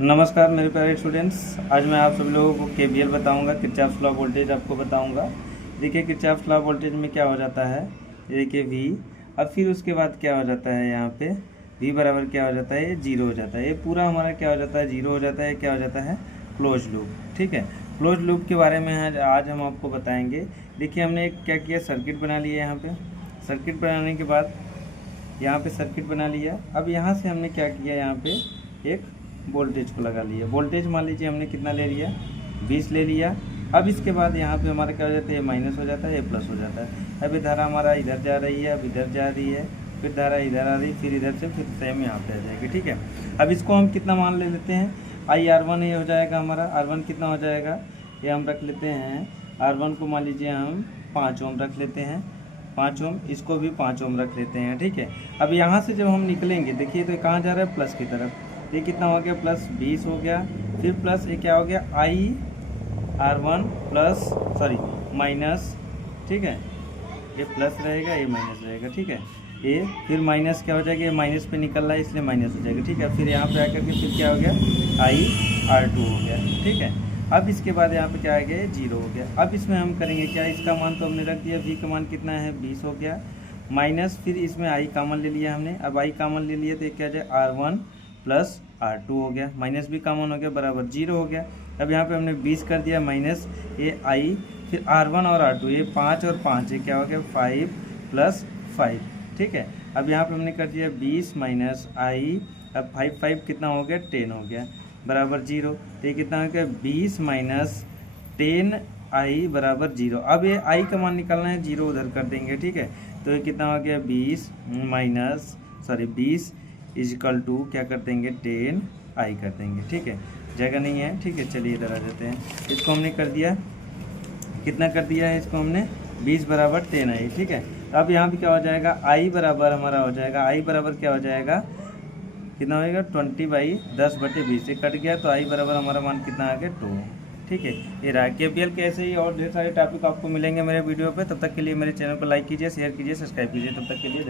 नमस्कार मेरे प्यारे स्टूडेंट्स, आज मैं आप सभी लोगों को केवीएल बताऊंगा। किरचॉफ्स लॉ वोल्टेज आपको बताऊंगा। देखिए किरचॉफ्स लॉ वोल्टेज में क्या हो जाता है, ये देखिए V। अब फिर उसके बाद क्या हो जाता है, यहाँ पे V बराबर क्या हो जाता है, ये जीरो हो जाता है। ये पूरा हमारा क्या हो जाता है, जीरो हो जाता है। क्या हो जाता है, क्लोज लूप। ठीक है, क्लोज लूप के बारे में आज हम आपको बताएंगे। देखिए हमने एक क्या किया, सर्किट बना लिया। यहाँ पे सर्किट बनाने के बाद यहाँ पे सर्किट बना लिया। अब यहाँ से हमने क्या किया, यहाँ पे एक वोल्टेज को लगा लिया। वोल्टेज मान लीजिए हमने कितना ले लिया, 20 ले लिया। अब इसके बाद यहाँ पे हमारा क्या हो जाता है, ये माइनस हो जाता है, ये प्लस हो जाता है। अब ये धारा हमारा इधर जा रही है, अब इधर जा रही है, फिर धारा इधर आ रही, फिर इधर से फिर सेम यहाँ पे आ जाएगी। ठीक है, अब इसको हम कितना मान ले लेते हैं, IR1 ये हो जाएगा हमारा। R1 कितना हो जाएगा, ये हम रख लेते हैं। R1 को मान लीजिए हम 5 ओम रख लेते हैं, 5 ओम। इसको भी 5 ओम रख लेते हैं। ठीक है, अब यहाँ से जब हम निकलेंगे, देखिए तो कहाँ जा रहा है, प्लस की तरफ। ये कितना हो गया, प्लस 20 हो गया। फिर प्लस ये क्या हो गया, IR1 प्लस सॉरी माइनस। ठीक है, ये प्लस रहेगा, ये माइनस रहेगा। ठीक है, ये फिर माइनस क्या हो जाएगा, ये माइनस पे निकल रहा है इसलिए माइनस हो जाएगा। ठीक है, फिर यहाँ पे आकर के फिर क्या हो गया, IR2 हो गया। ठीक है, अब इसके बाद यहाँ पे क्या आ गया, जीरो हो गया। अब इसमें हम करेंगे क्या, इसका मान तो हमने रख दिया, V का मान कितना है, 20 हो गया। माइनस फिर इसमें I कॉमन ले लिया हमने। अब I कॉमन ले लिया तो ये क्या जाए, R1 प्लस R2 हो गया। माइनस भी कॉमन हो गया, बराबर जीरो हो गया। अब यहाँ पे हमने 20 कर दिया, माइनस ये I, फिर R1 और R2, ये 5 और 5, ये क्या हो गया, 5 प्लस 5। ठीक है, अब यहाँ पे हमने कर दिया 20 माइनस I। अब 5 कितना हो गया, 10 हो गया, बराबर जीरो। तो ये कितना हो गया, 20 माइनस 10I बराबर जीरो। अब ये I का मान निकालना है, जीरो उधर कर देंगे। ठीक है, तो ये कितना हो गया, 20 इजिकल टू क्या कर देंगे, 10I कर देंगे। ठीक है, जगह नहीं है। ठीक है, चलिए इधर आ जाते हैं। इसको हमने कर दिया, कितना कर दिया है इसको हमने, 20 बराबर 10I। ठीक है, अब यहाँ पे क्या हो जाएगा, I बराबर हमारा हो जाएगा, I बराबर क्या हो जाएगा, कितना होएगा, 20/10/20। ये कट गया तो I बराबर हमारा मान कितना आ गया, 2। ठीक है, ये रहा KVL के। ऐसे ही और ढेर सारे टॉपिक आपको मिलेंगे मेरे वीडियो पे। तब तक के लिए मेरे चैनल को लाइक कीजिए, शेयर कीजिए, सब्सक्राइब कीजिए। तब तक के लिए